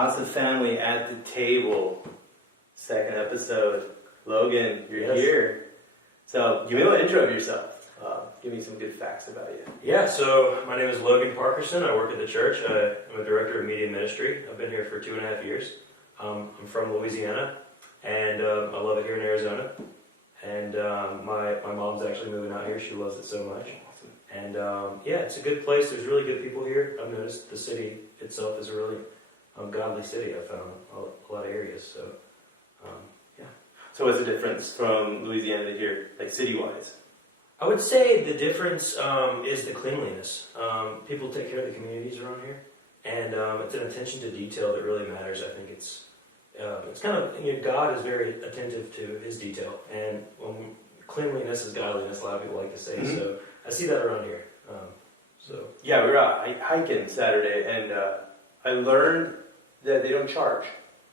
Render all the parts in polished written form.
Casa family at the table. Second episode. Logan, you're here. So give me a little intro of yourself. Give me some good facts about you. Yeah, so my name is Logan Parkerson. I work at the church. I'm a director of media ministry. I've been here for 2.5 years. I'm from Louisiana, and I love it here in Arizona. And my mom's actually moving out here. She loves it so much. And yeah, it's a good place. There's really good people here. I've noticed the city itself is a really godly city. I've found a lot of areas. So yeah. So what's the difference from Louisiana to here, like city-wise? I would say the difference is the cleanliness. People take care of the communities around here, and it's an attention to detail that really matters. I think it's kind of, God is very attentive to His detail, and cleanliness is godliness. A lot of people like to say. Mm-hmm. So I see that around here. Yeah, we were out hiking Saturday, and I learned that they don't charge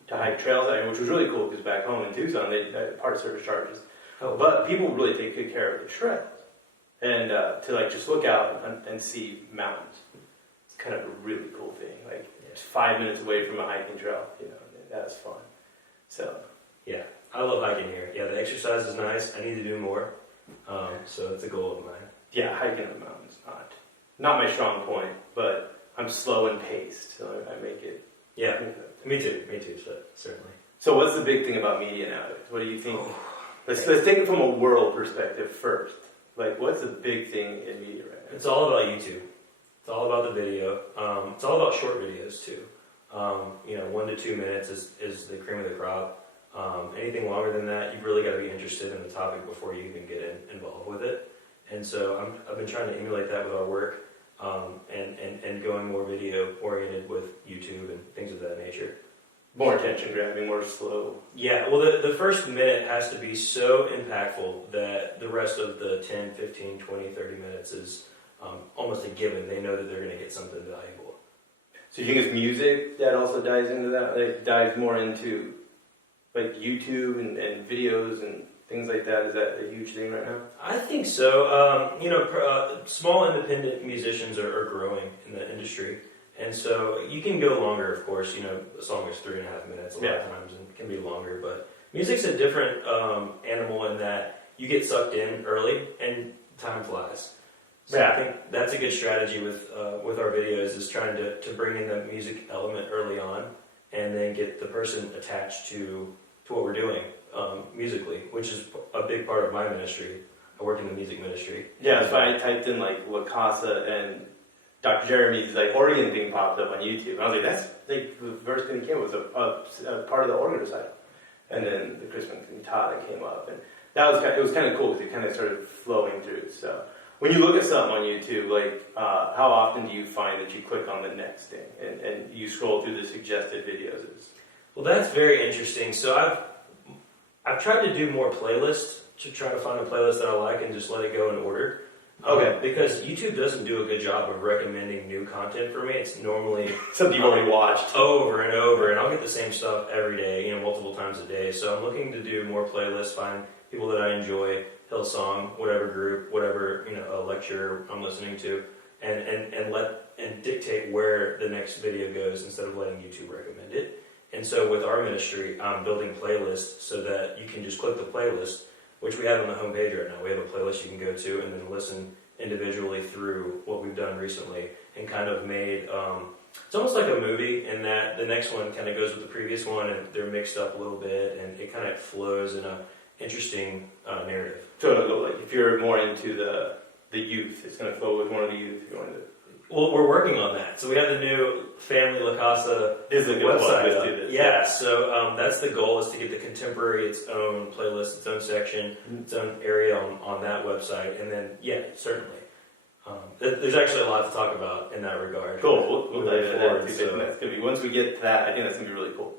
to hike trails, which was really cool because back home in Tucson, they Park Service charges. Oh. But people really take good care of the trails. And to just look out and see mountains, it's kind of a really cool thing. It's 5 minutes away from a hiking trail, that's fun. So yeah, I love hiking here. Yeah, the exercise is nice. I need to do more. So it's a goal of mine. Yeah, hiking up mountains not my strong point, but I'm slow and paced, so I make it. Yeah, me too. So certainly. So what's the big thing about media nowadays? What do you think? Let's take it from a world perspective first. What's the big thing in media right now? It's all about YouTube. It's all about the video. It's all about short videos too. 1 to 2 minutes is the cream of the crop. Anything longer than that, you've really got to be interested in the topic before you even get involved with it. And so I've been trying to emulate that with our work, and going more video oriented with YouTube and things of that nature. More attention grabbing, more slow. Yeah, well, the first minute has to be so impactful that the rest of the 10, 15, 20, 30 minutes is almost a given. They know that they're going to get something valuable. So you think it's music that also dives into that? Dives more into YouTube and videos and things like that? Is that a huge thing right now? I think so. Small independent musicians are growing in the industry. And so you can go longer, of course. A song is 3.5 minutes a lot of times and can be longer. But music's a different animal in that you get sucked in early and time flies. So I think that's a good strategy with our videos, is trying to bring in the music element early on and then get the person attached to what we're doing musically, which is a big part of my ministry. I work in the music ministry. Yeah, so I typed in La Casa, and Dr. Jeremy's organ thing popped up on YouTube. And I was like, that's the first thing that came up was a part of the organ recital. And then the Christmas cantata came up, and it was kind of cool because it kind of started flowing through. So when you look at something on YouTube, how often do you find that you click on the next thing and you scroll through the suggested videos? Well, that's very interesting. So I've tried to do more playlists, to try to find a playlist that I like and just let it go in order. Okay. Because YouTube doesn't do a good job of recommending new content for me. It's normally something you've already watched over and over, and I'll get the same stuff every day, multiple times a day. So I'm looking to do more playlists, find people that I enjoy, Hillsong, whatever group, whatever a lecture I'm listening to, and dictate where the next video goes instead of letting YouTube recommend it. And so with our ministry, I'm building playlists so that you can just click the playlist, which we have on the homepage right now. We have a playlist you can go to and then listen individually through what we've done recently, and kind of made, it's almost like a movie in that the next one kind of goes with the previous one, and they're mixed up a little bit, and it kind of flows in a interesting narrative. So if you're more into the youth, it's going to flow with one of the youth. If you want to. Well, we're working on that. So we have the new Family La Casa website up. Yeah, so that's the goal, is to get the contemporary its own playlist, its own section, its own area on that website. And then, certainly. There's actually a lot to talk about in that regard. Cool. We'll dive into that. That's going to be, once we get to that, I think that's going to be really cool.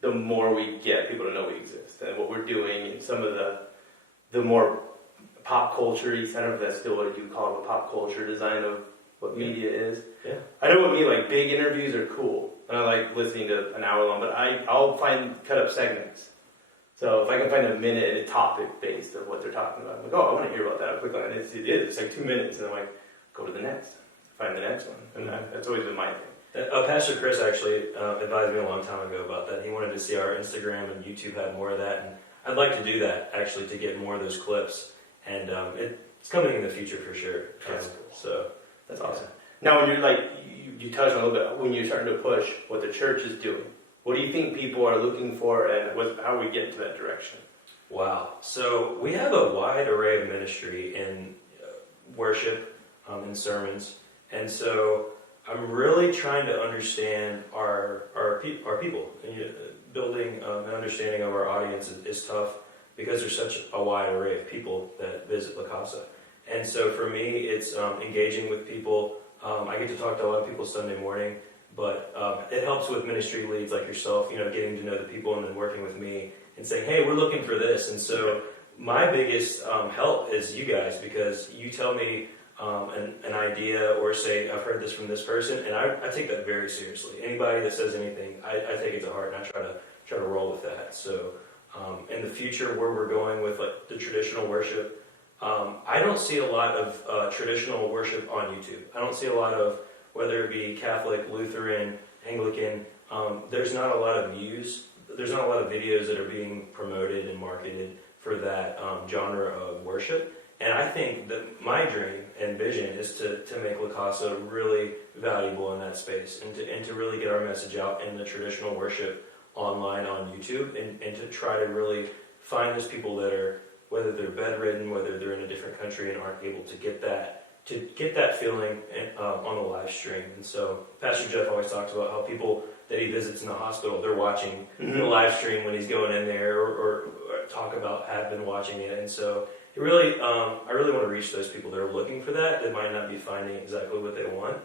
The more we get people to know we exist and what we're doing, and some of the more pop culture-y, I don't know if that's still what you call it, a pop culture design of what media is. Yeah. I know what media, big interviews are cool, and I like listening to an hour long, but I'll cut up segments. So if I can find a minute and a topic based of what they're talking about, I'm like, I want to hear about that. I'll click on it. It's 2 minutes, and I'm like, go to the next, find the next one, and that's always been my thing. Pastor Chris actually advised me a long time ago about that. He wanted to see our Instagram and YouTube have more of that, and I'd like to do that actually to get more of those clips. And it's coming in the future for sure. That's cool. So that's awesome. Now, when you're like you touched on a little bit when you're starting to push what the church is doing, what do you think people are looking for, and how are we getting to that direction? Wow. So we have a wide array of ministry in worship, in sermons, and so I'm really trying to understand our people. Building an understanding of our audience is tough because there's such a wide array of people that visit La Casa. And so for me, it's engaging with people. I get to talk to a lot of people Sunday morning, but it helps with ministry leads like yourself, getting to know the people and then working with me and saying, hey, we're looking for this. And so my biggest help is you guys, because you tell me an idea or say, I've heard this from this person, and I take that very seriously. Anybody that says anything, I take it to heart, and I try to roll with that. So in the future, where we're going with like the traditional worship, I don't see a lot of traditional worship on YouTube. I don't see a lot of, whether it be Catholic, Lutheran, Anglican, there's not a lot of views. There's not a lot of videos that are being promoted and marketed for that genre of worship. And I think that my dream and vision is to make La Casa really valuable in that space, and to really get our message out in the traditional worship online on YouTube, and to try to really find those people that are, whether they're bedridden, whether they're in a different country and aren't able to get that feeling on the live stream. And so Pastor Jeff always talks about how people that he visits in the hospital, they're watching the live stream when he's going in there, or talk about have been watching it. And so it really, I really want to reach those people that are looking for that might not be finding exactly what they want,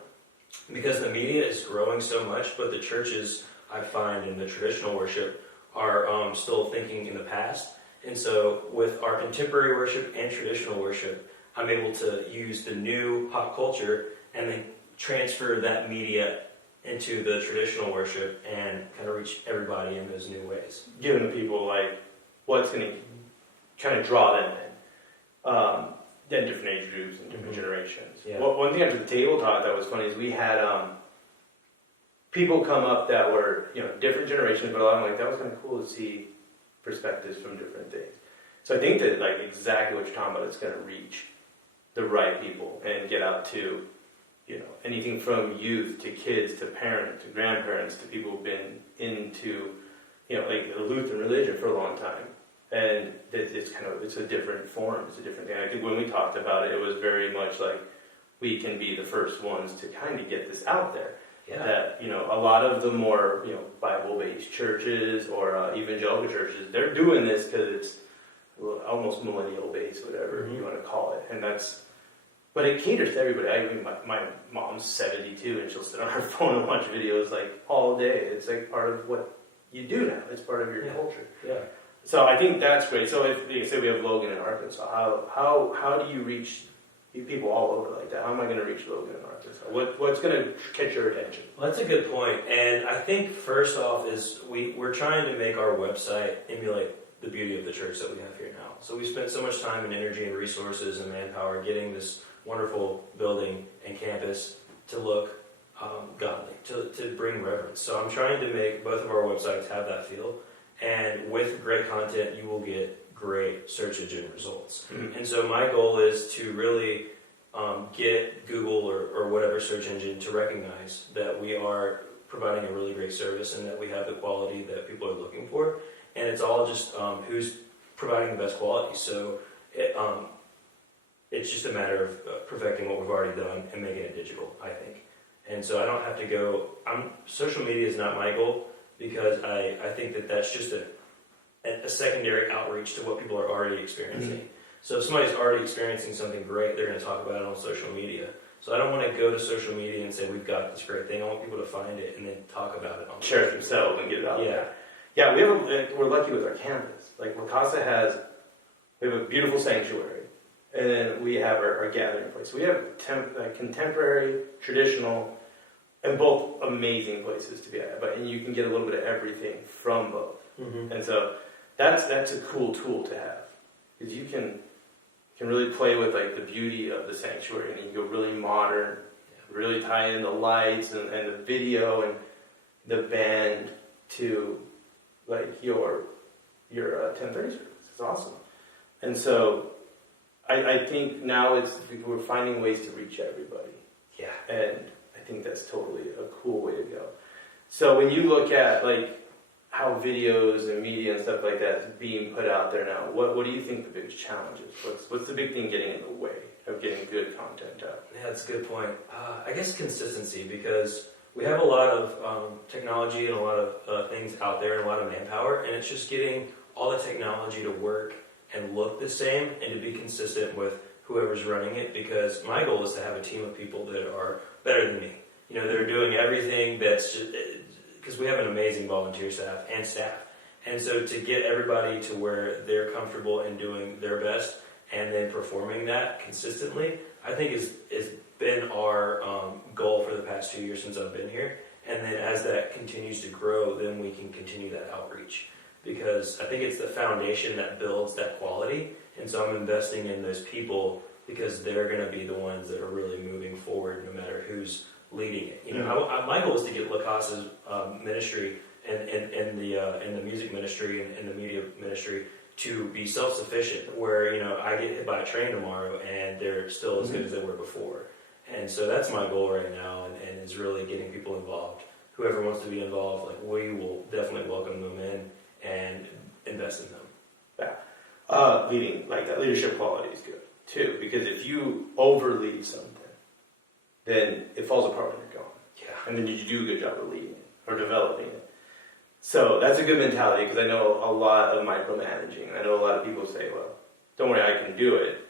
because the media is growing so much, but the churches, I find, in the traditional worship are still thinking in the past. And so with our contemporary worship and traditional worship, I'm able to use the new pop culture and then transfer that media into the traditional worship and kind of reach everybody in those new ways. Giving the people like what's going to kind of draw them in. Then different age groups and different generations. Yeah. Well, one thing after the table talk that was funny is we had people come up that were different generations, but a lot of them like that was kind of cool to see perspectives from different things. So I think that like exactly what you're talking about is going to reach the right people and get out to anything from youth to kids to parents to grandparents to people who've been into like the Lutheran religion for a long time. And it's a different form, it's a different thing. I think when we talked about it, it was very much like we can be the first ones to kind of get this out there. Yeah. That a lot of the more Bible-based churches or evangelical churches, they're doing this because it's almost millennial-based, whatever you want to call it, but it caters to everybody. I mean, my mom's 72 and she'll sit on her phone and watch videos like all day. It's like part of what you do now. It's part of your culture. Yeah. So I think that's great. So if you say we have Logan in Arkansas, how do you reach people all over like that? How am I going to reach Logan in Arkansas? What's going to catch your attention? Well, that's a good point. And I think first off is we're trying to make our website emulate the beauty of the church that we have here now. So we spent so much time and energy and resources and manpower getting this wonderful building and campus to look godly, to bring reverence. So I'm trying to make both of our websites have that feel. And with great content, you will get great search engine results. Mm-hmm. And so my goal is to really get Google or whatever search engine to recognize that we are providing a really great service and that we have the quality that people are looking for. And it's all just who's providing the best quality. So it's just a matter of perfecting what we've already done and making it digital, I think. And so I don't have to go, social media is not my goal, because I think that that's just a secondary outreach to what people are already experiencing. Mm-hmm. So if somebody's already experiencing something great, they're going to talk about it on social media. So I don't want to go to social media and say, we've got this great thing. I want people to find it and then talk about it. Share it themselves and get it out there. Yeah, we're lucky with our campus. Like La Casa we have a beautiful sanctuary. And then we have our gathering place. We have contemporary, traditional, and both amazing places to be at. And you can get a little bit of everything from both. Mm-hmm. And so that's a cool tool to have, because you can really play with like the beauty of the sanctuary, and you can go really modern really tie in the lights and the video and the band to like your 10:30 service. It's awesome. And so I think now we're finding ways to reach everybody. Yeah. And I think that's totally a cool way to go. So when you look at like how videos and media and stuff like that is being put out there now, what do you think the biggest challenge is? What's the big thing getting in the way of getting good content out? Yeah, that's a good point. I guess consistency, because we have a lot of technology and a lot of things out there and a lot of manpower, and it's just getting all the technology to work and look the same and to be consistent with whoever's running it, because my goal is to have a team of people that are better than me. You know, that are doing everything that's just, because we have an amazing volunteer staff. And so to get everybody to where they're comfortable in doing their best and then performing that consistently, I think is been our goal for the past 2 years since I've been here. And then as that continues to grow, then we can continue that outreach. Because I think it's the foundation that builds that quality. And so I'm investing in those people because they're going to be the ones that are really moving forward no matter who's leading it. You know, my goal is to get La Casa's ministry and the music ministry and the media ministry to be self-sufficient, where, you know, I get hit by a train tomorrow and they're still as good as they were before. And so that's my goal right now, and is really getting people involved. Whoever wants to be involved, like, we will definitely welcome them in and invest in them. Yeah. Leading, like that leadership quality is good too, because if you overlead something, then it falls apart when you're gone. Yeah. And then did you do a good job of leading it or developing it? So that's a good mentality, because I know a lot of micromanaging. I know a lot of people say, well, don't worry, I can do it.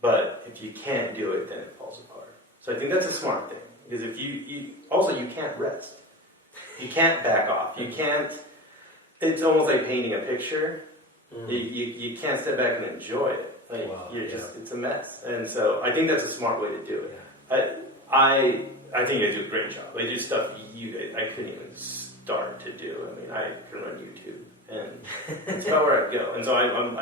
But if you can't do it, then it falls apart. So I think that's a smart thing, because if you can't rest. You can't back off. You can't, it's almost like painting a picture. You can't step back and enjoy it. Like, it's a mess. And so I think that's a smart way to do it. Yeah. I think you guys do a great job. They do stuff I couldn't even start to do. I mean, I can run YouTube, and that's about where I go. And so I'm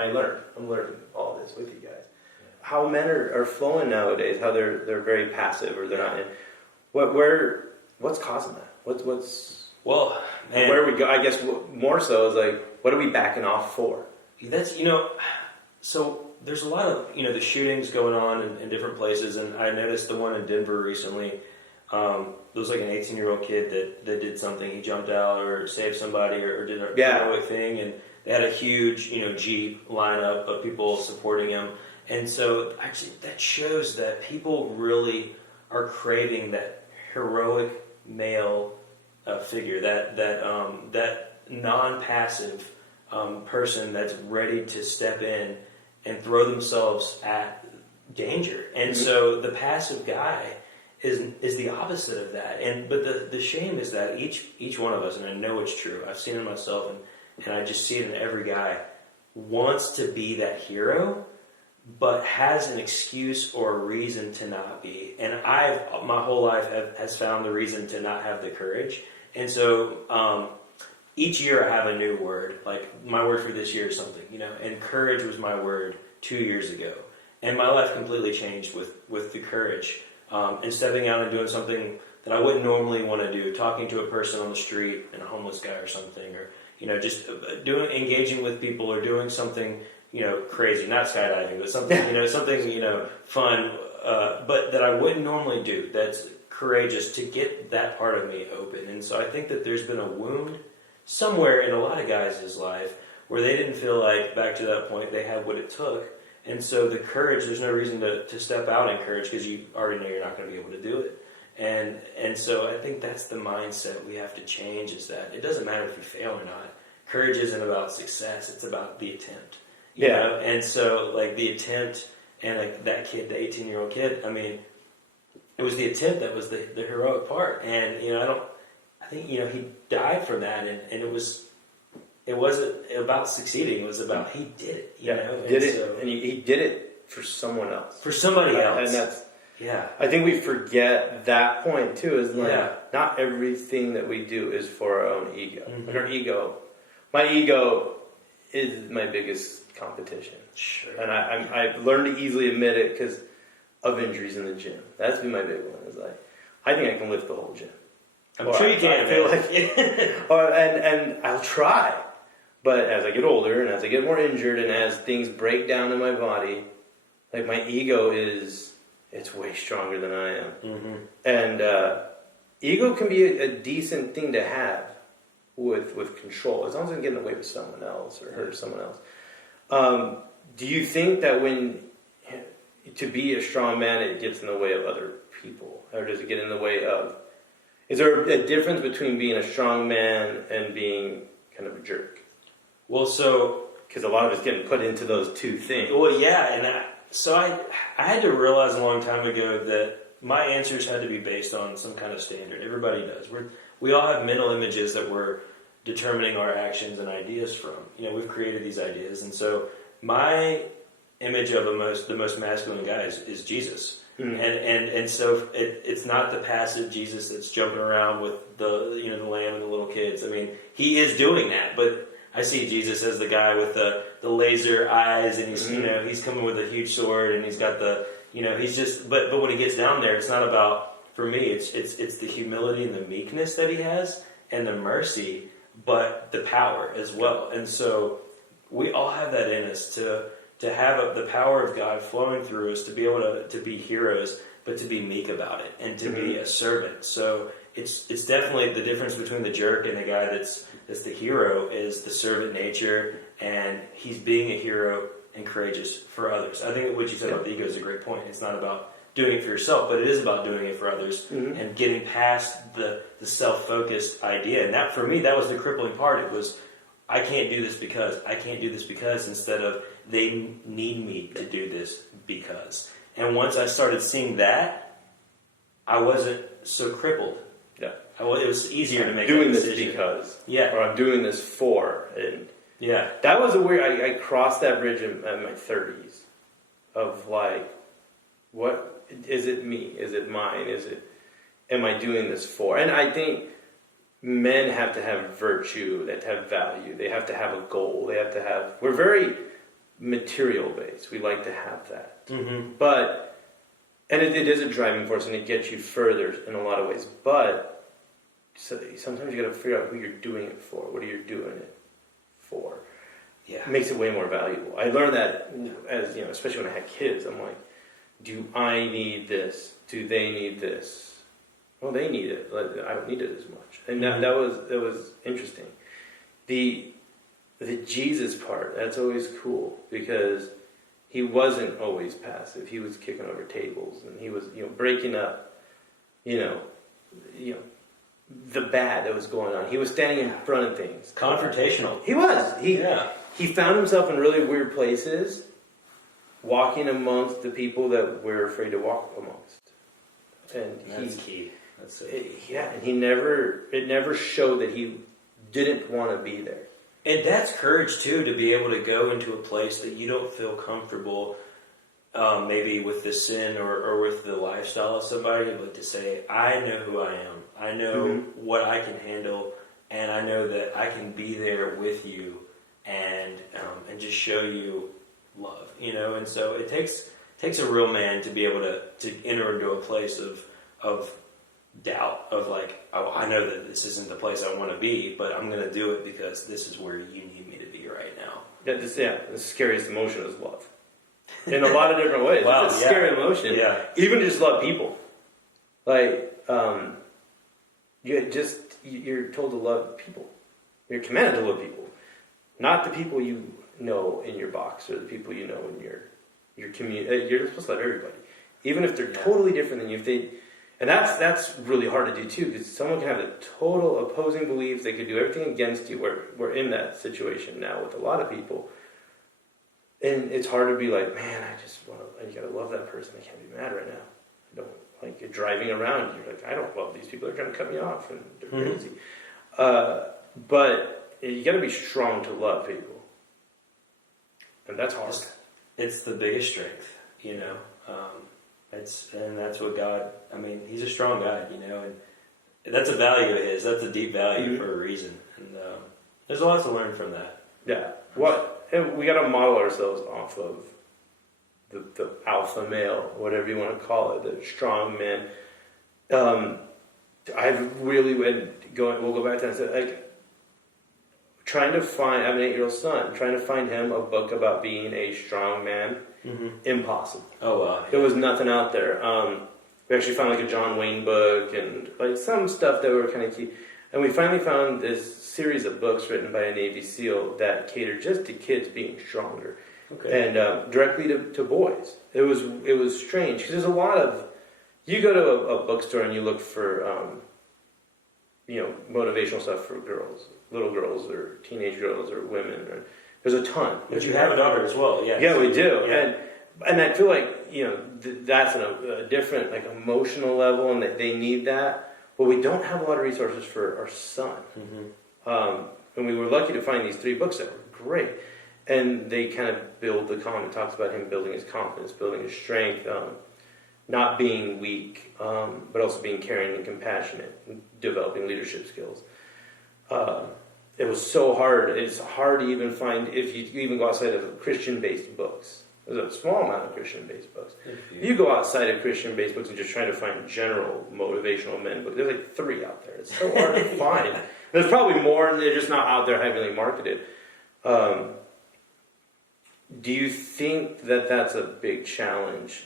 learning all this with you guys. Yeah. How men are flowing nowadays, how they're very passive, or they're not in. What's causing that? Well, man, where we go, I guess more so is like, what are we backing off for? That's, so there's a lot of, the shootings going on in different places, and I noticed the one in Denver recently. There was like an 18-year-old kid that did something. He jumped out or saved somebody or did a heroic thing, and they had a huge, Jeep lineup of people supporting him. And so actually that shows that people really are craving that heroic male figure, that non-passive person that's ready to step in and throw themselves at danger. And so the passive guy is the opposite of that. But the shame is that each one of us, and I know it's true, I've seen it myself, and I just see it in every guy, wants to be that hero, but has an excuse or a reason to not be. And my whole life has found the reason to not have the courage. And so each year I have a new word. Like, my word for this year is something, and courage was my word 2 years ago. And my life completely changed with the courage. And stepping out and doing something that I wouldn't normally want to do, talking to a person on the street, and a homeless guy or something, or, just engaging with people or doing something, crazy, not skydiving, but something, something, fun, but that I wouldn't normally do. That's courageous to get that part of me open. And so I think that there's been a wound somewhere in a lot of guys' life where they didn't feel like, back to that point, they had what it took. And so the courage, there's no reason to step out in courage, because you already know you're not going to be able to do it. And so I think that's the mindset we have to change, is that it doesn't matter if you fail or not. Courage isn't about success, it's about the attempt. You know? And so, like, the attempt, and like that kid, the 18-year-old kid, I mean, it was the attempt that was the heroic part. And, I think, he died from that, and it wasn't about succeeding, it was about he did it, and he did it for someone else. For somebody else. And that's, I think we forget that point too, is like, not everything that we do is for our own ego. Like my ego is my biggest competition. Sure. And I've learned to easily admit it because of injuries in the gym. That's been my big one. Is like, I think I can lift the whole gym. I'm sure you can. I feel like, and I'll try. But as I get older and as I get more injured and as things break down in my body, like my ego it's way stronger than I am. Mm-hmm. And ego can be a decent thing to have with control, as long as I'm getting away with someone else or hurt someone else. Do you think that to be a strong man, it gets in the way of other people? Or does it get in the way of... Is there a difference between being a strong man and being kind of a jerk? Well, so... Because a lot of it's getting put into those two things. Well, yeah, and I had to realize a long time ago that my answers had to be based on some kind of standard. Everybody does. We all have mental images that we're determining our actions and ideas from. We've created these ideas, and so my image of the most masculine guy is Jesus. Mm-hmm. And so it's not the passive Jesus that's jumping around with the lamb and the little kids. I mean, he is doing that, but I see Jesus as the guy with the laser eyes, and he's mm-hmm. He's coming with a huge sword, and he's got the he's just but when he gets down there, it's not about, for me, it's the humility and the meekness that he has and the mercy, but the power as well. And so we all have that in us to have the power of God flowing through us, to be able to be heroes, but to be meek about it and to mm-hmm. be a servant. So it's definitely the difference between the jerk and the guy that's the hero is the servant nature, and he's being a hero and courageous for others. I think what you said about the ego is a great point. It's not about doing it for yourself, but it is about doing it for others mm-hmm. and getting past the self-focused idea. And that, for me, that was the crippling part. It was, I can't do this because, instead of they need me to do this because. And once I started seeing that, I wasn't so crippled. Yeah. It was easier to make doing that this because. Yeah. Or I'm doing this for. And yeah. That was a weird... I crossed that bridge in my 30s of like, what... Is it me? Is it mine? Am I doing this for? And I think men have to have virtue, they have to have value, they have to have a goal, we're very material based. We like to have that. Mm-hmm. But, and it is a driving force and it gets you further in a lot of ways. But sometimes you got to figure out who you're doing it for. What are you doing it for? Yeah. It makes it way more valuable. I learned that as, especially when I had kids. I'm like, do I need this? Do they need this? Well, they need it. I don't need it as much. And that was interesting. The Jesus part, that's always cool because he wasn't always passive. He was kicking over tables and he was, breaking up, the bad that was going on. He was standing in front of things. Confrontational. He was. He found himself in really weird places, walking amongst the people that we're afraid to walk amongst. And that's key. That's it. And it never showed that he didn't want to be there. And that's courage too, to be able to go into a place that you don't feel comfortable, maybe with the sin or with the lifestyle of somebody, but to say, I know who I am. I know mm-hmm. what I can handle, and I know that I can be there with you and just show you love, And so it takes a real man to be able to enter into a place of doubt, of like, oh, I know that this isn't the place I want to be, but I'm going to do it because this is where you need me to be right now. The scariest emotion is love. In a lot of different ways. Wow, it's a scary emotion. Yeah. Even just love people. Like, you're told to love people. You're commanded to love people. Not the people you know in your box or the people you know in your community. You're supposed to love everybody. Even if they're totally different than you. And that's really hard to do too, because someone can have the total opposing beliefs. They could do everything against you. We're in that situation now with a lot of people. And it's hard to be like, man, you gotta love that person. I can't be mad right now. I don't, like, you're driving around, you're like, I don't love these people. They're trying to cut me off and they're crazy. Mm-hmm. But you gotta be strong to love people. And that's hard. It's the biggest strength, and that's what God, he's a strong God, and that's a value of his. That's a deep value mm-hmm. for a reason. And there's a lot to learn from that. Yeah. And we got to model ourselves off of the alpha male, whatever you want to call it, the strong man. I've really we'll go back to that and say, like, trying to find, I have an 8-year-old son, trying to find him a book about being a strong man, impossible. Oh, wow. There was nothing out there. We actually found like a John Wayne book and like some stuff that were kind of key. And we finally found this series of books written by a Navy SEAL that catered just to kids being stronger. Okay. And directly to boys. It was strange because there's a lot of, you go to a bookstore and you look for motivational stuff for girls, little girls or teenage girls or women. There's a ton. But you have a daughter as well, yeah. Yeah, we do. Yeah. And I feel like that's a different like emotional level, and that they need that. But we don't have a lot of resources for our son. And we were lucky to find these 3 books that were great. And they kind of build the it talks about him building his confidence, building his strength, not being weak, but also being caring and compassionate, and developing leadership skills. It was so hard. It's hard to even find, if you even go outside of Christian-based books. There's a small amount of Christian-based books. You go outside of Christian-based books and just try to find general motivational men books. There's like 3 out there. It's so hard to find. There's probably more, and they're just not out there heavily marketed. Do you think that that's a big challenge?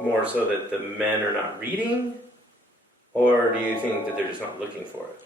More so that the men are not reading? Or do you think that they're just not looking for it?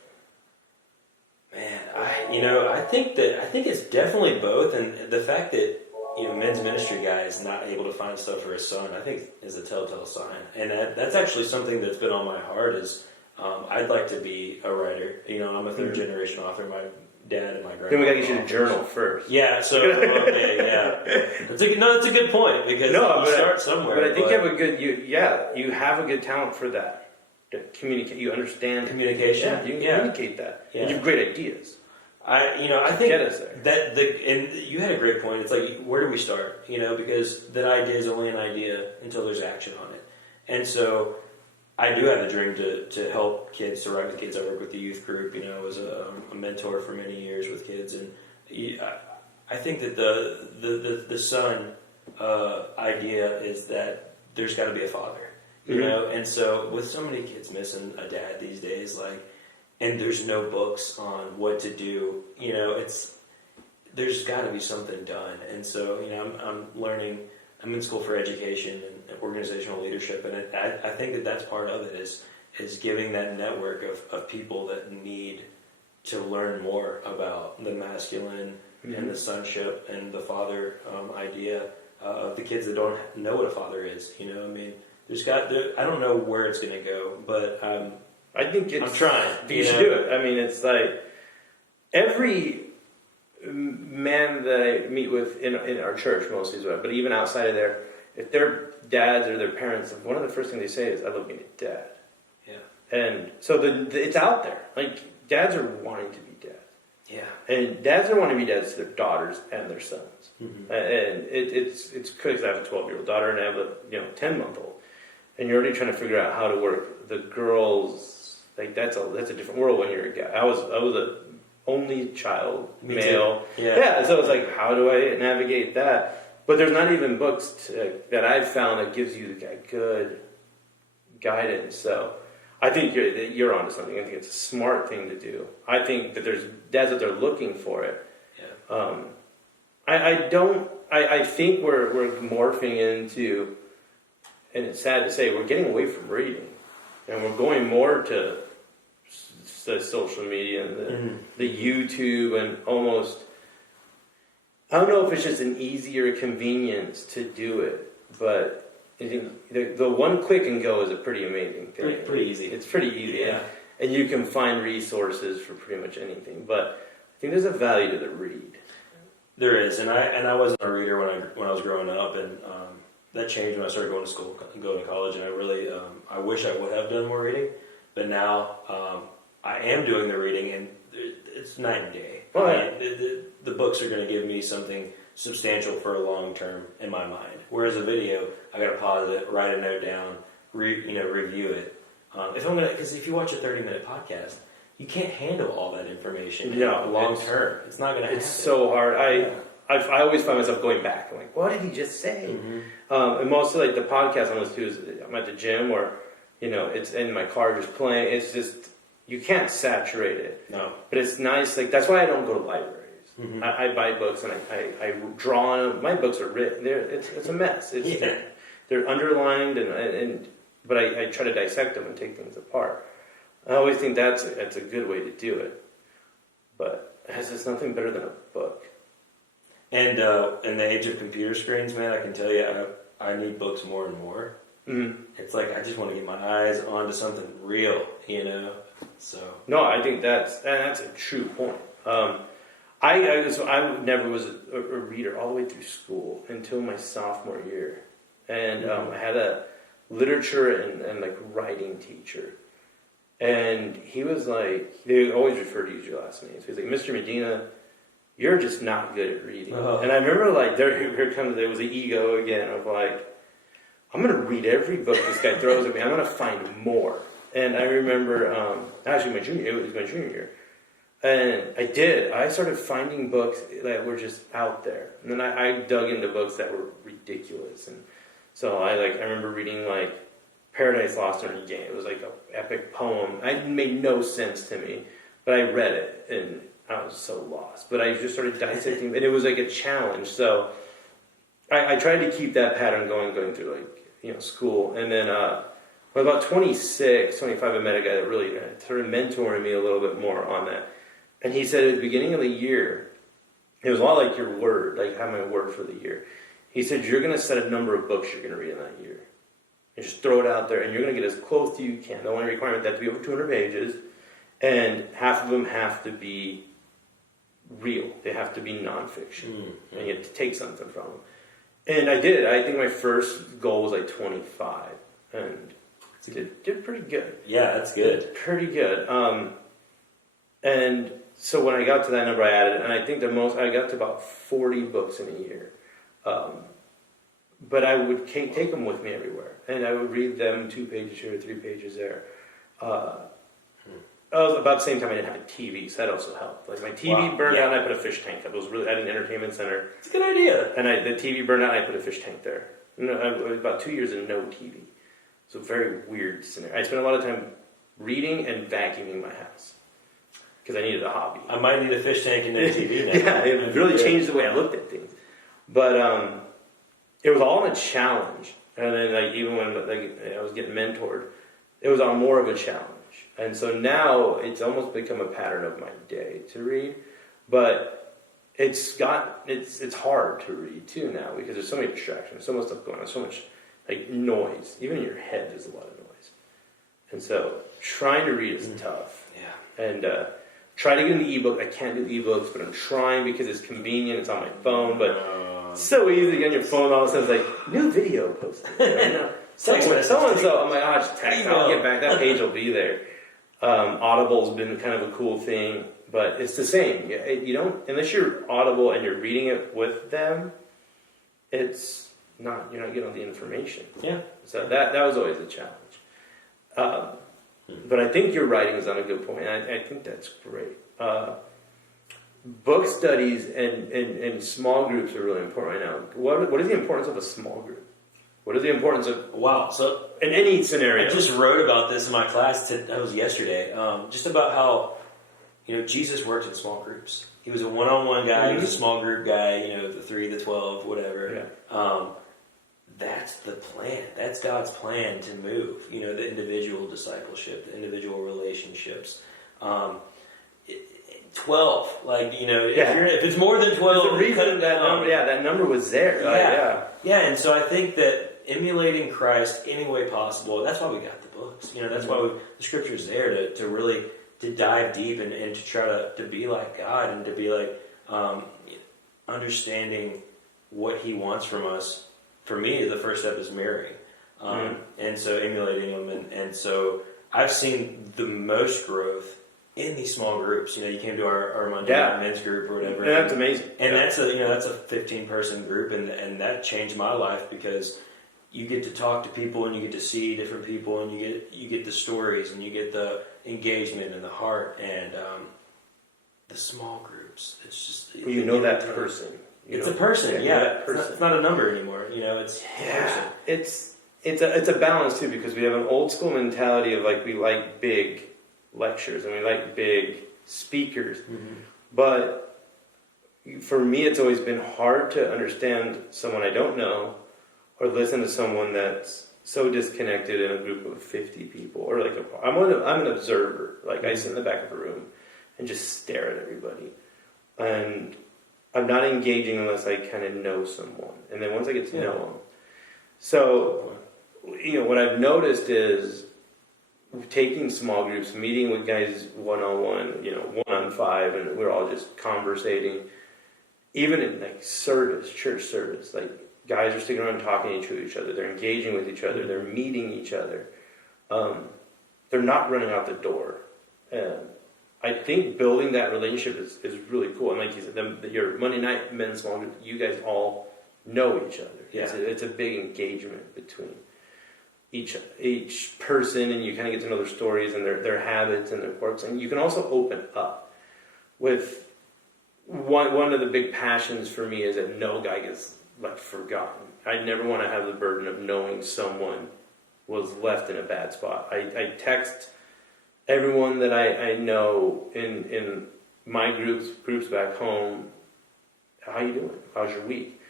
Man, I think it's definitely both, and the fact that men's ministry guy is not able to find stuff for his son, I think is a telltale sign, and that's actually something that's been on my heart. Is I'd like to be a writer. I'm a 3rd generation author. My dad and my grandma. Then we got to get you to journal first. Yeah. So okay, yeah. It's a good point because you start somewhere. But I think you have a good you have a good talent for that. To communicate, you understand communication. Yeah, you can communicate that. Yeah. And you have great ideas. I think get us there. And you had a great point. It's like, where do we start? Because that idea is only an idea until there's action on it. And so I do have the dream to help kids, to write with kids. I work with the youth group. I was a mentor for many years with kids, and I think that the son idea is that there's got to be a father. And so with so many kids missing a dad these days, and there's no books on what to do, there's got to be something done. And so, I'm learning, I'm in school for education and organizational leadership, and I think that that's part of it is giving that network of people that need to learn more about the masculine and the sonship and the father idea of the kids that don't know what a father is. I don't know where it's going to go, but I think I'm trying. You should do it. It's like every man that I meet with in our church mostly is but even outside of there, if their dads or their parents, one of the first things they say is, "I love being a dad." Yeah. And so it's out there. Like, dads are wanting to be dads. Yeah. And dads are wanting to be dads to their daughters and their sons. And it's crazy. I have a 12-year-old daughter and I have a 10-month-old. And you're already trying to figure out how to work the girls. Like, that's a different world when you're a guy. I was a only child, male. Yeah. So it's like, how do I navigate that? But there's not even books that I've found that gives you good guidance. So I think you're onto something. I think it's a smart thing to do. I think that there's dads out there looking for it. Yeah. I think we're morphing into, and it's sad to say, we're getting away from reading, and we're going more to the social media and the YouTube, and almost, I don't know if it's just an easier convenience to do it, but I think the one click and go is a pretty amazing thing. Pretty easy. It's pretty easy, yeah. And you can find resources for pretty much anything. But I think there's a value to the read. There is, and I wasn't a reader when I was growing up, and that changed when I started going to school, going to college, and I really I wish I would have done more reading, but now I am doing the reading, and it's night and day. Well, the books are going to give me something substantial for a long term in my mind, whereas a video, I got to pause it, write a note down, review it. Because if you watch a 30-minute podcast, you can't handle all that information long term. It's not going to happen. It's so hard. I always find myself going back. I'm like, what did he just say? And mostly, like, the podcast I listen to is I'm at the gym, or it's in my car just playing. It's just, you can't saturate it. No. But it's nice. Like, that's why I don't go to libraries. Mm-hmm. I buy books and I draw on them. My books are written. It's a mess. They're underlined but I try to dissect them and take things apart. I always think that's a good way to do it. But it's just nothing better than a book. And in the age of computer screens, man, I can tell you, I need books more and more. Mm-hmm. It's like I just want to get my eyes onto something real, So no, I think that's a true point. I never was a reader all the way through school until my sophomore year, and I had a literature and like writing teacher, and he was like, they always refer to your last name. So he's like, Mr. Medina, you're just not good at reading. And I remember like there was the ego again of like, I'm going to read every book this guy throws at me. I'm going to find more. And I remember, actually it was my junior year. And I did. I started finding books that were just out there. And then I dug into books that were ridiculous. And so I remember reading like Paradise Lost in a Game. It was like an epic poem. It made no sense to me. But I read it and I was so lost. But I just started dissecting, and it was like a challenge. So I tried to keep that pattern going through school. And then when about 26, 25, I met a guy that really started mentoring me a little bit more on that. And he said at the beginning of the year, it was a lot like your word, like have my word for the year. He said, you're going to set a number of books you're going to read in that year. And just throw it out there, and you're going to get as close to you can. The only requirement that to be over 200 pages, and half of them have to be real. They have to be nonfiction. Mm-hmm. And you have to take something from them. And I did. I think my first goal was like 25. And did pretty good. Yeah, that's good. Did pretty good. And so when I got to that number, I added it. And I think I got to about 40 books in a year. But I would take them with me everywhere. And I would read them 2 pages here, 3 pages there. About the same time I didn't have a TV, so that also helped. Like my TV burned out, and I put a fish tank up. It was really, I had an entertainment center. It's a good idea. And the TV burned out, and I put a fish tank there. I was about 2 years and no TV. It's a very weird scenario. I spent a lot of time reading and vacuuming my house because I needed a hobby. I might need a fish tank and no TV now. Yeah, it really changed the way I looked at things. But it was all a challenge. And then even when I was getting mentored, it was all more of a challenge. And so now it's almost become a pattern of my day to read, but it's hard to read too now because there's so many distractions, so much stuff going on, so much noise. Even in your head, there's a lot of noise. And so trying to read is tough. Yeah. And try to get into ebook. I can't do ebooks, but I'm trying because it's convenient. It's on my phone, but it's so easy to get on your phone. All of a sudden, it's like new video posted. So-and-so, I'm like, just text, I'll get back, that page will be there. Audible's been kind of a cool thing, but it's the same. You don't, unless you're Audible and you're reading it with them, you're not getting the information. Yeah. So that was always a challenge. But I think your writing is on a good point. I think that's great. Book studies and small groups are really important right now. What is the importance of a small group? What is the importance of... Wow, so... in any scenario. I just wrote about this in my class, that was yesterday, just about how, Jesus worked in small groups. He was a one-on-one guy, he was a small group guy, the 3, the 12, whatever. Yeah. That's the plan. That's God's plan to move, the individual discipleship, the individual relationships. 12, if it's more than 12... There's a reason that number was there. Yeah, and so I think that emulating Christ any way possible, that's why we got the books. That's why the Scripture's there to really to dive deep and to try to be like God and to be like understanding what He wants from us. For me, the first step is marrying. And so emulating Him. And so I've seen the most growth in these small groups. You came to our Monday night men's group or whatever. And that's amazing. And that's a 15-person group, and that changed my life because you get to talk to people and you get to see different people and you get the stories and you get the engagement and the heart and the small groups. It's just that person. It's a person. Yeah, person. It's not a number anymore. It's a person. it's a balance too, because we have an old school mentality of like we like big lectures and we like big speakers, but for me it's always been hard to understand someone I don't know or listen to someone that's so disconnected in a group of 50 people, or like I'm an observer. Like I sit in the back of a room and just stare at everybody, and I'm not engaging unless I kind of know someone, and then once I get to know them. So, what I've noticed is taking small groups, meeting with guys one-on-one, 1-on-5, and we're all just conversating. Even in like church service, like guys are sticking around talking to each other. They're engaging with each other. They're meeting each other. They're not running out the door. I think building that relationship is really cool. And like you said, your Monday night men's small group, you guys all know each other. Yeah. It's a big engagement between each person, and you kind of get to know their stories and their habits and their quirks. And you can also open up with one of the big passions for me is that no guy gets like forgotten. I never want to have the burden of knowing someone was left in a bad spot. I text everyone that I know in my groups back home, how you doing? How's your week?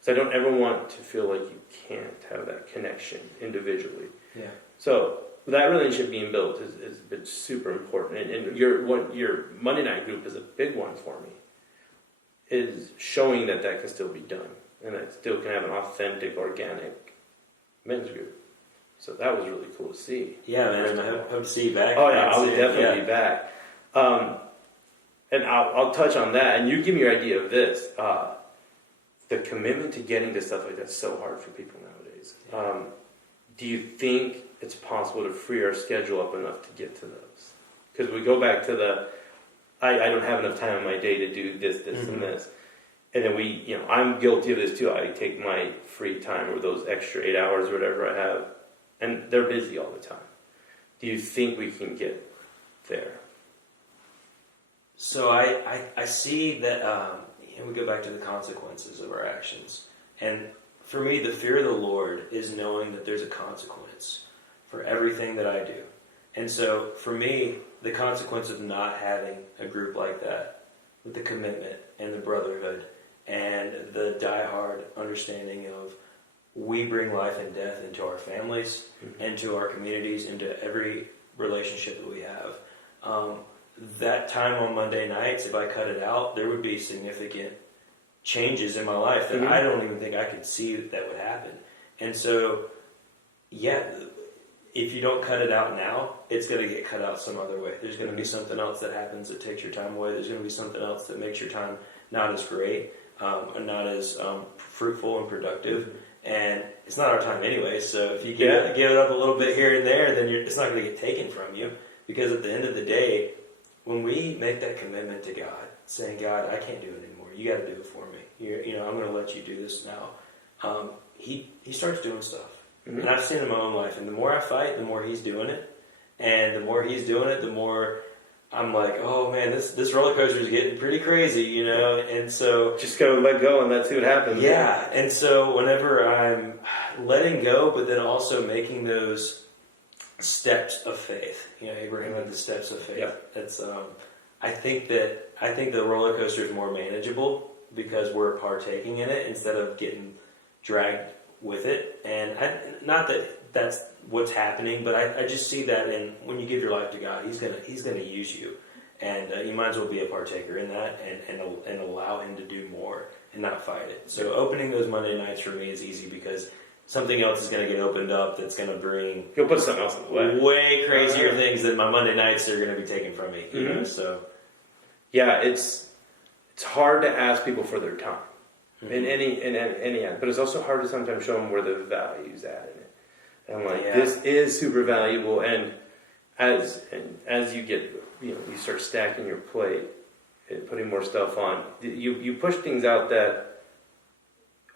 So I don't ever want to feel like you can't have that connection individually. Yeah. So that relationship being built has been super important. And your Monday night group is a big one for me. Is showing that can still be done, and that still can have an authentic, organic men's group. So that was really cool to see. Yeah, man. I hope to see you back. Oh yeah, I'll definitely be back. And I'll touch on that. And you give me your idea of this. The commitment to getting to stuff like that's so hard for people nowadays. Do you think it's possible to free our schedule up enough to get to those? Because we go back to I don't have enough time in my day to do this, and this. And then I'm guilty of this too. I take my free time or those extra 8 hours or whatever I have, and they're busy all the time. Do you think we can get there? So I see that we go back to the consequences of our actions. And for me, the fear of the Lord is knowing that there's a consequence for everything that I do. And so for me, the consequence of not having a group like that, with the commitment and the brotherhood and the die-hard understanding of we bring life and death into our families, into our communities, into every relationship that we have. That time on Monday nights, if I cut it out, there would be significant changes in my life that I don't even think I could see that would happen. And so, if you don't cut it out now, it's going to get cut out some other way. There's going to be something else that happens that takes your time away. There's going to be something else that makes your time not as great, and not as fruitful and productive. And it's not our time anyway, so if you give it up a little bit here and there, then it's not going to get taken from you. Because at the end of the day, when we make that commitment to God, saying, God, I can't do it anymore. You got to do it for me. I'm going to let you do this now. He starts doing stuff. And I've seen it in my own life. And the more I fight, the more he's doing it. And the more he's doing it, the more I'm like, oh man, this roller coaster is getting pretty crazy, And so just gotta let go and let's see what happens. Yeah. And so whenever I'm letting go, but then also making those steps of faith, Abraham had the steps of faith. Yep. It's I think the roller coaster is more manageable because we're partaking in it instead of getting dragged with it. And not that that's what's happening, but I just see that when you give your life to God, He's gonna use you, and you might as well be a partaker in that and allow Him to do more and not fight it. So opening those Monday nights for me is easy because something else is going to get opened up that's going to bring you'll put something else in the way. Way crazier things that my Monday nights are going to be taken from me. You know? So yeah, it's hard to ask people for their time. In any end, but it's also hard to sometimes show them where the value's at in it. And I'm like, this is super valuable. And as you get, you start stacking your plate and putting more stuff on, you push things out that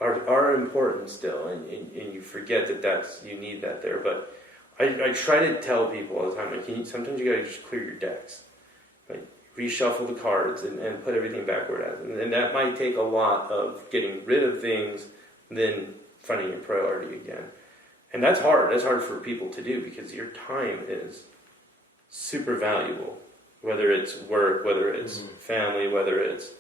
are important still, and you forget that you need that there. But I try to tell people all the time, like, sometimes you gotta just clear your decks, like reshuffle the cards and put everything back where it is. And that might take a lot of getting rid of things, and then finding your priority again. And that's hard. That's hard for people to do because your time is super valuable. Whether it's work, whether it's family, whether it's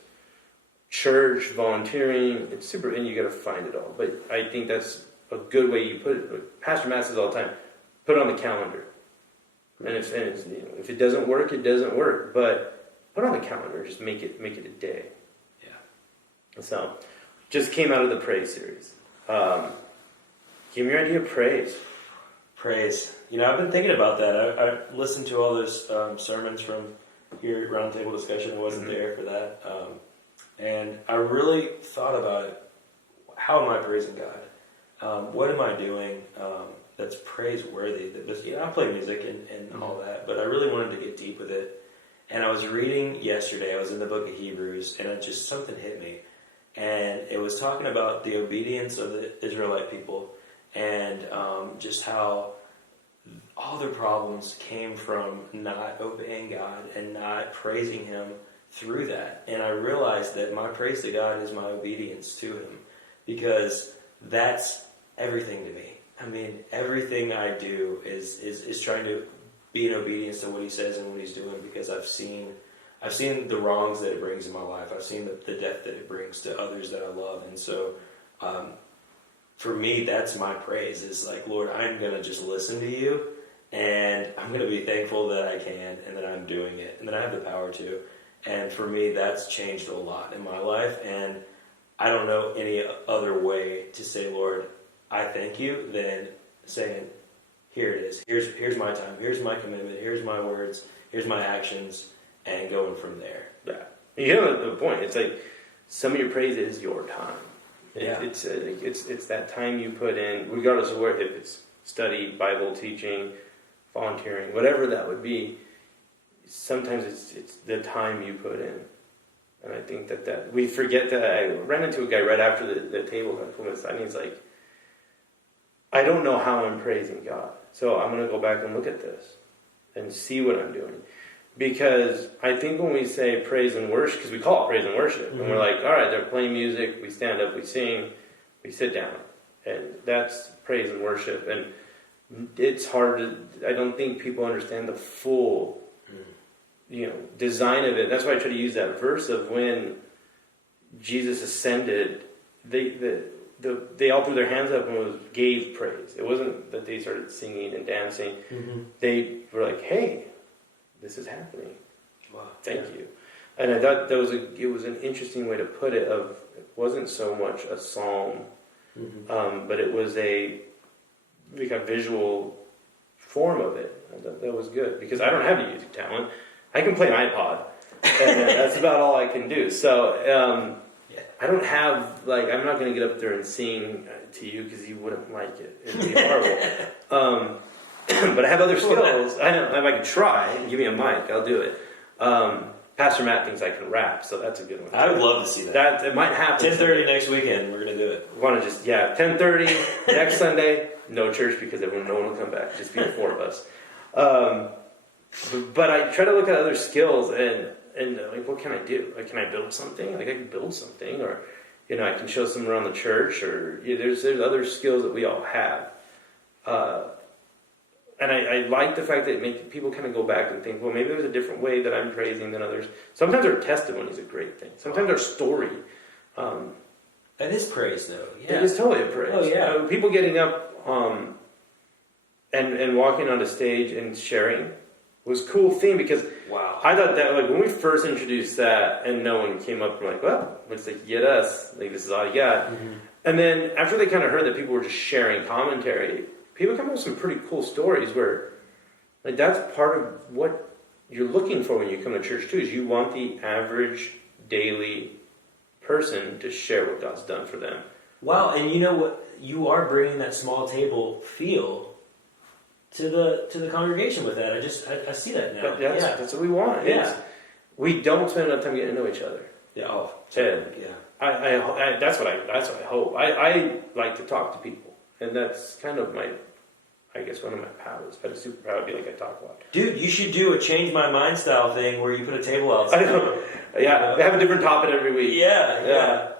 church, volunteering, it's super, and you got to find it all. But I think that's a good way you put it. Pastor Matt says all the time, put it on the calendar. And if it doesn't work, it doesn't work. But put it on the calendar. Just make it a day. Yeah. So, just came out of the praise series. Give me your idea of praise. Praise. I've been thinking about that. I listened to all those sermons from here at Roundtable Discussion. I wasn't there for that. And I really thought about it. How am I praising God? What am I doing that's praiseworthy? I play music and all that, but I really wanted to get deep with it. And I was reading yesterday, I was in the book of Hebrews, and something hit me. And it was talking about the obedience of the Israelite people and just how all their problems came from not obeying God and not praising Him through that. And I realized that my praise to God is my obedience to Him, because that's everything to me. I mean, everything I do is trying to be in obedience to what He says and what He's doing, because I've seen the wrongs that it brings in my life. I've seen the death that it brings to others that I love. And so for me, that's my praise, is like, Lord, I'm going to just listen to You, and I'm going to be thankful that I can, and that I'm doing it, and that I have the power to. And for me, that's changed a lot in my life, and I don't know any other way to say, Lord, I thank You, than saying, here it is. Here's my time. Here's my commitment. Here's my words. Here's my actions, and going from there. Yeah. You know the point. It's like some of your praise is your time. Yeah. It's that time you put in, regardless of where, if it's study, Bible teaching, volunteering, whatever that would be. Sometimes it's the time you put in. And I think that we forget that. I ran into a guy right after the table got pulled aside, and he's like, I don't know how I'm praising God. So I'm going to go back and look at this and see what I'm doing. Because I think when we say praise and worship, because we call it praise and worship, and we're like, all right, they're playing music, we stand up, we sing, we sit down. And that's praise and worship. And it's hard I don't think people understand the full design of it. That's why I try to use that verse of when Jesus ascended, they all threw their hands up and gave praise. It wasn't that they started singing and dancing. They were like, hey, this is happening. Wow, thank you. And I thought it was an interesting way to put it. It wasn't so much a psalm, but it was a visual form of it. I thought that was good, because I don't have a music talent. I can play an iPod, and that's about all I can do. So I don't have, I'm not going to get up there and sing to you, because you wouldn't like it. It'd be horrible. But I have other skills. I know if I could try, give me a mic, I'll do it. Pastor Matt thinks I can rap, so that's a good one. I would love to see that. It might happen. 10:30 next weekend, we're going to do it. We want to 10:30 next Sunday, no church, because no one will come back. Just be the four of us. But I try to look at other skills and what can I do? Can I build something? I can build something, or I can show someone around the church, or there's other skills that we all have. And I like the fact that it makes people kind of go back and think, well, maybe there's a different way that I'm praising than others. Sometimes our testimony is a great thing. Sometimes our story. That is praise, though. Yeah. It is totally a praise. Oh, yeah. People getting up and walking on the stage and sharing was a cool thing, because I thought that when we first introduced that and no one came up and well, looks like you get us. This is all you got. And then after they kind of heard that people were just sharing commentary, people come up with some pretty cool stories where that's part of what you're looking for when you come to church too, is you want the average daily person to share what God's done for them. Wow, and you know what? You are bringing that small table feel to the congregation with that. I see that now. That's what we want. Yeah. We don't spend enough time getting to know each other. Yeah. Oh. Yeah. I that's what I hope. I like to talk to people, and that's kind of one of my powers. If I had a superpower, it'd be I talk a lot. Dude, you should do a change my mind style thing where you put a table outside. I know. Yeah, they have a different topic every week. Yeah.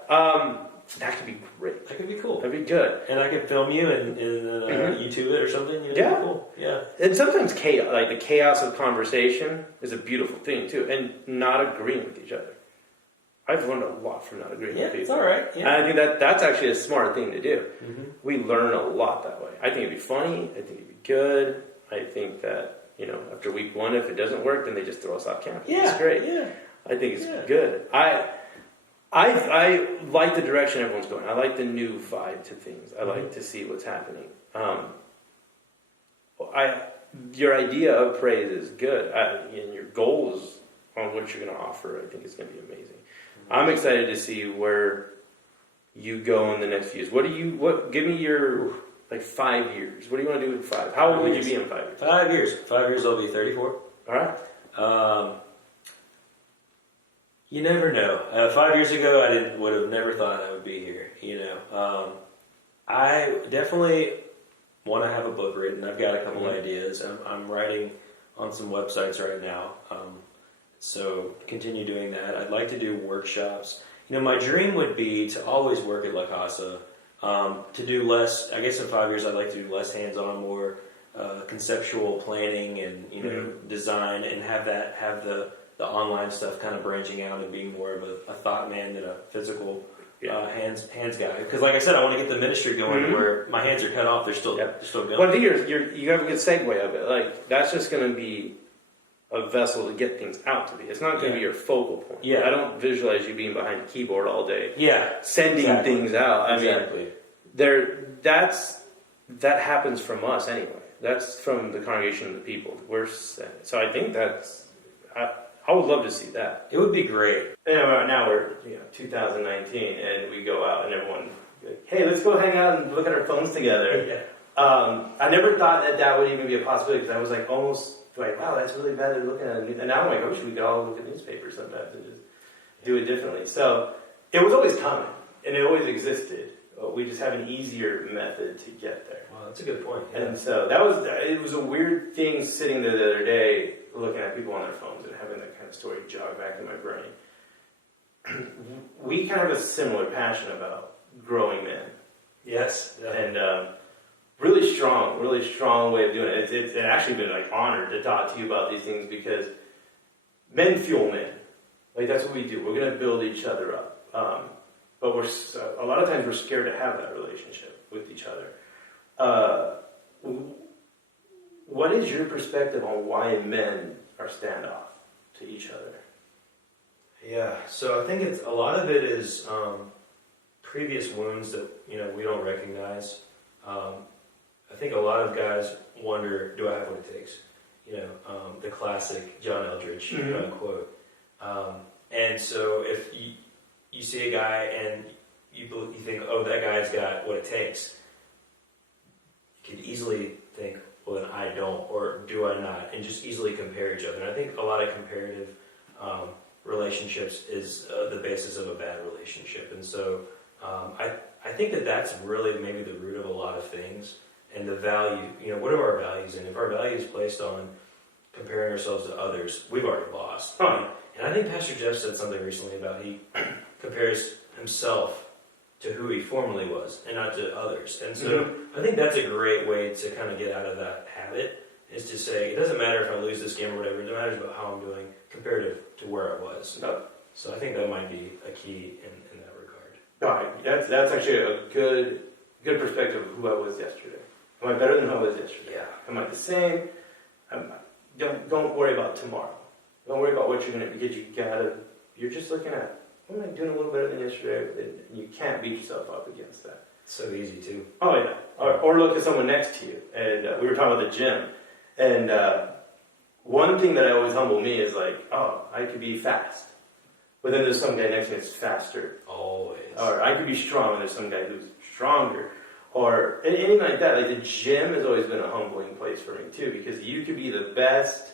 That could be great. That could be cool. That'd be good. And I could film you and YouTube it or something. You know, Yeah. That'd be cool. Yeah. And sometimes chaos, like the chaos of conversation, is a beautiful thing too, and not agreeing with each other. I've learned a lot from not agreeing with people. It's all right. Yeah. And I think that's actually a smart thing to do. Mm-hmm. We learn a lot that way. I think it'd be funny. I think it'd be good. I think that, after week 1, if it doesn't work, then they just throw us off campus. Yeah. It's great. Yeah. I think it's good. I like the direction everyone's going. I like the new vibe to things. I like to see what's happening. Your idea of praise is good, and your goals on what you're going to offer, I think is going to be amazing. I'm excited to see where you go in the next few years. Give me your 5 years. What do you want to do in 5? How old would you be in 5 years? 5 years. 5 years I'll be 34. All right. You never know. 5 years ago, I would have never thought I would be here. I definitely want to have a book written. I've got a couple ideas. I'm writing on some websites right now. So continue doing that. I'd like to do workshops. My dream would be to always work at La Casa. To do less. I guess in 5 years, I'd like to do less hands-on, more conceptual planning and design, and have the online stuff kind of branching out and being more of a thought man than a physical hands guy. Because like I said, I want to get the ministry going to where my hands are cut off. They're still going. Well, I think you have a good segue of it. Like, that's just going to be a vessel to get things out to be. It's not going to be your focal point. Yeah. I don't visualize you being behind a keyboard all day. Yeah. Sending things out. I mean, that happens from us anyway. That's from the congregation of the people. So I think I would love to see that. It would be great. Now we're 2019, and we go out, and everyone, hey, let's go hang out and look at our phones together. Yeah. I never thought that would even be a possibility, because I was almost wow, that's really bad. They're looking at it, and now I'm like, we could all look at newspapers sometimes and just do it differently. So it was always coming, and it always existed. We just have an easier method to get there. Wow, that's a good point. Yeah. And so it was a weird thing sitting there the other day, looking at people on their phones and having that kind of story jog back in my brain. We kind of have a similar passion about growing men. Yes. And really strong way of doing it. It's actually been honored to talk to you about these things, because men fuel men. That's what we do. We're going to build each other up. But a lot of times we're scared to have that relationship with each other. What is your perspective on why men are standoff to each other? Yeah, so I think a lot of it is previous wounds that we don't recognize. I think a lot of guys wonder, do I have what it takes? The classic John Eldridge quote. And so if you see a guy and you think, oh, that guy's got what it takes, you could easily think, well, then I don't, or do I not, and just easily compare each other. And I think a lot of comparative relationships is the basis of a bad relationship. And so I think that's really maybe the root of a lot of things. And the value, what are our values? And if our value is placed on comparing ourselves to others, we've already lost. And I think Pastor Jeff said something recently about he compares himself to who he formerly was and not to others. And so I think that's a great way to kind of get out of that habit, is to say, it doesn't matter if I lose this game or whatever, it matters about how I'm doing comparative to where I was. So I think that might be a key in that regard. That's actually a good perspective of who I was yesterday. Am I better than who I was yesterday? Yeah. Am I the same? Don't worry about tomorrow. Don't worry about what you're going to, because you're just looking at, am I doing a little better than yesterday? And you can't beat yourself up against that. So easy too. Oh yeah. Or look at someone next to you. And we were talking about the gym. And one thing that always humbled me is I could be fast. But then there's some guy next to me that's faster. Always. Or I could be strong and there's some guy who's stronger. Or anything like that. The gym has always been a humbling place for me too, because you could be the best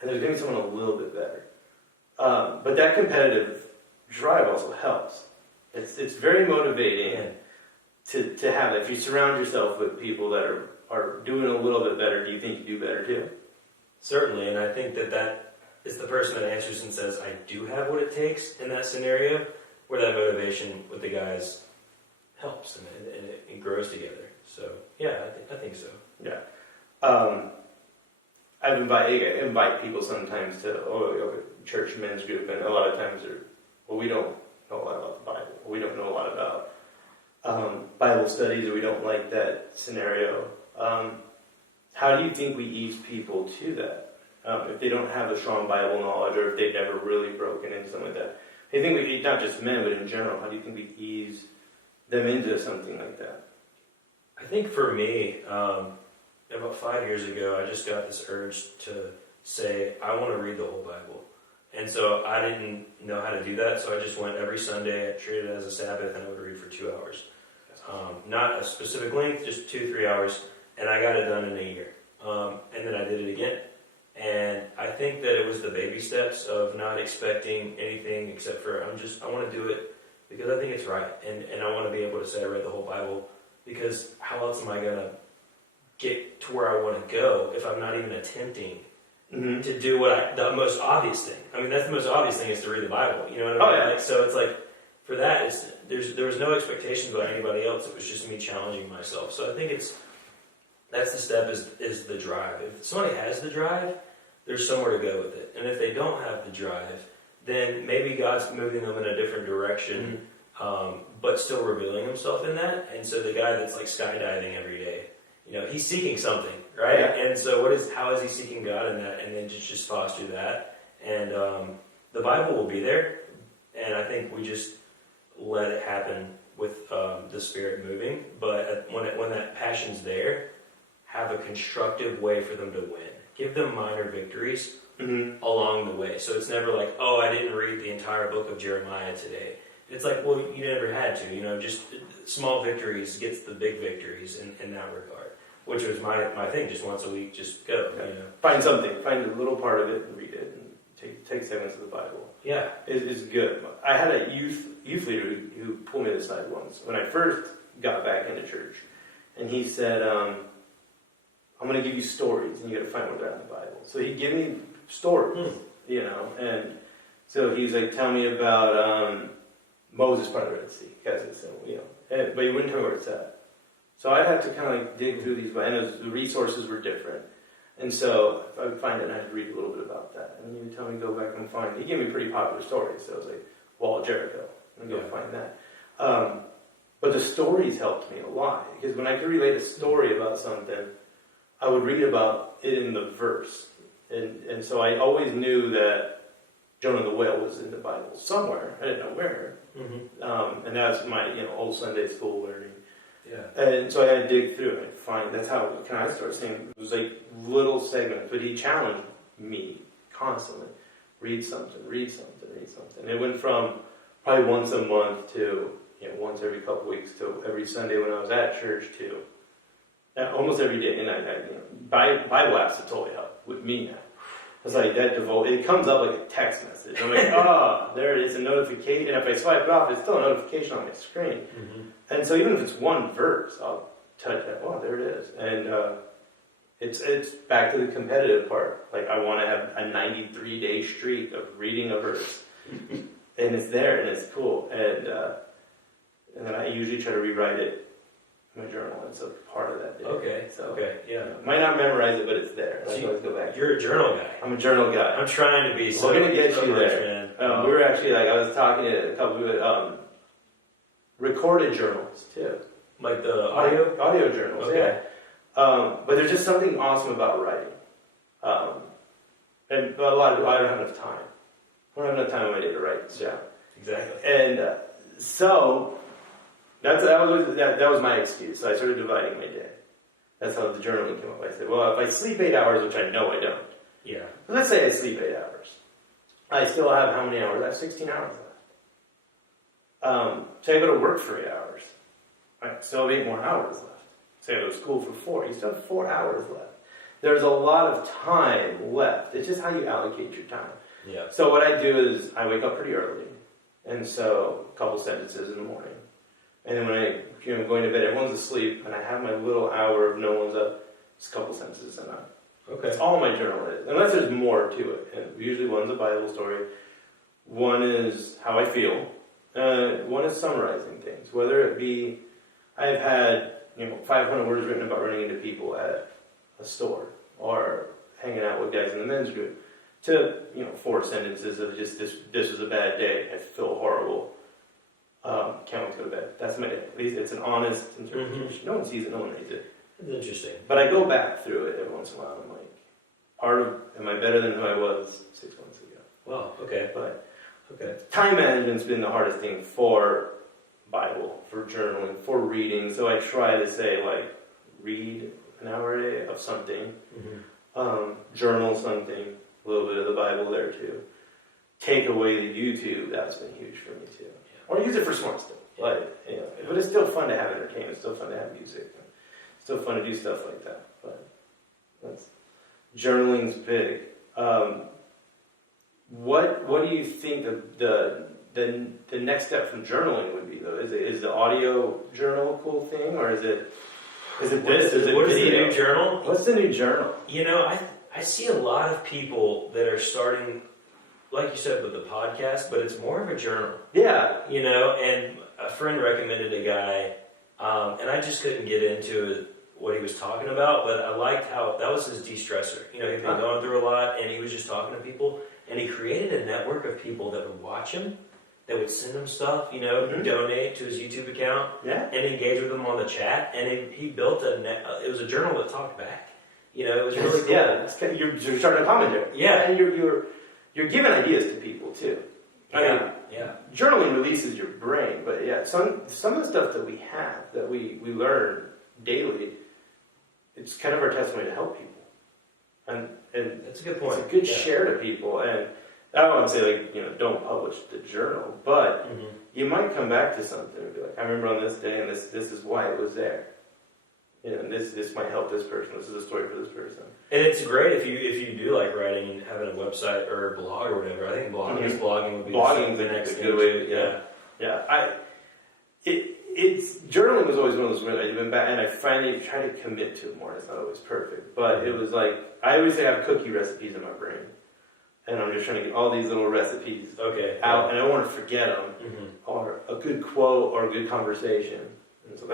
and there's going to be someone a little bit better. But that competitive drive also helps. It's very motivating to have that. If you surround yourself with people that are doing a little bit better, do you think you do better too? Certainly, and I think that is the person that answers and says, I do have what it takes in that scenario, where that motivation with the guys helps and it grows together. So yeah, I think so. Yeah. I invite people sometimes to church men's group, and a lot of times we don't know a lot about the Bible. We don't know a lot about Bible studies, or we don't like that scenario. How do you think we ease people to that? If they don't have a strong Bible knowledge, or if they've never really broken into something like that? I think not just men, but in general, how do you think we ease them into something like that? I think for me, about 5 years ago, I just got this urge to say, I want to read the whole Bible. And so I didn't know how to do that, so I just went every Sunday, I treated it as a Sabbath, and I would read for 2 hours. Not a specific length, just 2-3 hours, and I got it done in a year. And then I did it again. And I think that it was the baby steps of not expecting anything except for, I want to do it because I think it's right. And I want to be able to say I read the whole Bible, because how else am I going to get to where I want to go if I'm not even attempting to do the most obvious thing? I mean, that's the most obvious thing, is to read the Bible. You know what I mean? Oh, yeah. Like, so it's like, for that, there was no expectations about anybody else. It was just me challenging myself. So I think that's the step, is the drive. If somebody has the drive, there's somewhere to go with it. And if they don't have the drive, then maybe God's moving them in a different direction, but still revealing himself in that. And so the guy that's like skydiving every day, he's seeking something, right? Yeah. And so how is he seeking God in that? And then just foster that. And the Bible will be there. And I think we just let it happen with the Spirit moving. But when that passion's there, have a constructive way for them to win. Give them minor victories along the way. So it's never like, oh, I didn't read the entire book of Jeremiah today. It's like, well, you never had to. Just small victories gets the big victories in that regard. Which was my thing, just once a week, just go. Okay. Find something, find a little part of it and read it, and take segments of the Bible. Yeah. It's good. I had a youth leader who pulled me aside once when I first got back into church. And he said, I'm going to give you stories, and you got to find where they're in the Bible. So he'd give me stories, and so he's like, tell me about Moses part of the Red Sea, but he wouldn't tell me where it's at. So I'd have to kind of dig through these, and the resources were different. And so I would find it, and I had to read a little bit about that. And he would tell me, go back and find. He gave me pretty popular stories, so I was like, Wall of Jericho, and go find that. But the stories helped me a lot, because when I could relate a story about something, I would read about it in the verse. And so I always knew that Jonah the whale was in the Bible somewhere. I didn't know where. And that's my old Sunday school learning. Yeah. And so I had to dig through it and find. That's how I started saying it was like little segments. But he challenged me constantly. Read something, read something, read something. It went from probably once a month to once every couple weeks to every Sunday when I was at church to almost every day. And Bible apps have totally helped with me now. It's like that it comes up like a text message. I'm like, there it is, a notification. And if I swipe it off, it's still a notification on my screen. And so even if it's one verse, I'll touch that. Oh, there it is. And it's back to the competitive part. Like, I want to have a 93-day streak of reading a verse. And it's there, and it's cool. And then I usually try to rewrite it in my journal. It's a part of that day. Okay. Might not memorize it, but it's there. So I always go back. You're a journal guy. I'm a journal guy. I'm trying to be. We're gonna get you there. Man. We were actually I was talking to a couple of recorded journals too. Like the audio journals. Okay. Yeah. But there's just something awesome about writing. But a lot of people, I don't have enough time. I don't have enough time in my day to write this down. Exactly. And so that was my excuse. So I started dividing my day. That's how the journaling came up. I said, well, if I sleep 8 hours, which I know I don't. Yeah. But let's say I sleep 8 hours. I still have how many hours? I have 16 hours left. Say I go to work for 8 hours. I still have 8 more hours left. Say I go to school for 4. You still have 4 hours left. There's a lot of time left. It's just how you allocate your time. Yeah. So what I do is I wake up pretty early. And so a couple sentences in the morning. And then when I'm going to bed, everyone's asleep, and I have my little hour of no one's up. Just a couple sentences enough. Okay. That's all my journal is, unless there's more to it. And usually one's a Bible story, one is how I feel, one is summarizing things, whether it be I've had 500 words written about running into people at a store or hanging out with guys in the men's group, to 4 sentences of just this was a bad day, I feel horrible, can't wait to go to bed. That's my day. At least it's an honest interpretation. No one sees it, no one reads it. It's interesting. But I go back through it every once in a while. I'm like, am I better than who I was 6 months ago? Wow. Okay. But Okay. time management's been the hardest thing for Bible, for journaling, for reading. So I try to say, like, read an hour a day of something, journal something, a little bit of the Bible there too. Take away the YouTube, that's been huge for me too. Or use it for smart stuff. But it's still fun to have entertainment, it's still fun to have music, it's still fun to do stuff like that. But journaling's big. What do you think the next step from journaling would be though? Is the audio journal a cool thing, or is it this? Is it what is the video? new journal? What's the new journal? I see a lot of people that are starting, like you said, with the podcast, but it's more of a journal. Yeah. And a friend recommended a guy, and I just couldn't get into what he was talking about, but I liked how that was his de-stressor. He'd been going through a lot, and he was just talking to people, and he created a network of people that would watch him, that would send him stuff, donate to his YouTube account, and engage with him on the chat, and he built it was a journal that talked back. It was really cool. Yeah, you're starting a commentary. Yeah. And you're giving ideas to people too. I mean, journaling releases your brain, but some of the stuff that we have, that we learn daily, it's kind of our testimony to help people. And that's a good point. It's a good share to people. And I don't want to say don't publish the journal, but you might come back to something and be like, I remember on this day, and this is why it was there. And this might help this person. This is a story for this person. And it's great if you do like writing and having a website or a blog or whatever. I think blogging would be the next good way. It's journaling was always one of those where I've been back, and I finally tried to commit to it more. It's not always perfect, but it was like I always say I have cookie recipes in my brain, and I'm just trying to get all these little recipes out, and I don't want to forget them, or a good quote or a good conversation, and so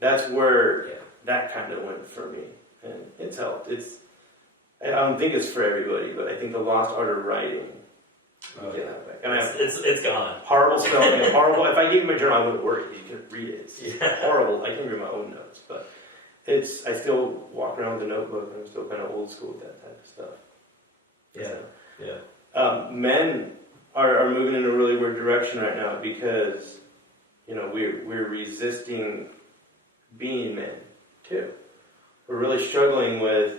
that's where that kind of went for me, and it's helped. I don't think it's for everybody, but I think the lost art of writing. And it's gone. Horrible spelling, horrible. If I gave you my journal, I wouldn't work. You couldn't read it. It's horrible. I can't read my own notes, but I still walk around with a notebook, and I'm still kind of old school with that type of stuff. Men are moving in a really weird direction right now because we're resisting being men too. We're really struggling with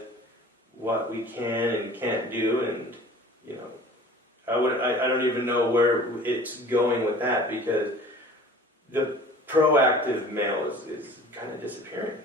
what we can and can't do, and I don't even know where it's going with that, because the proactive male is kind of disappearing.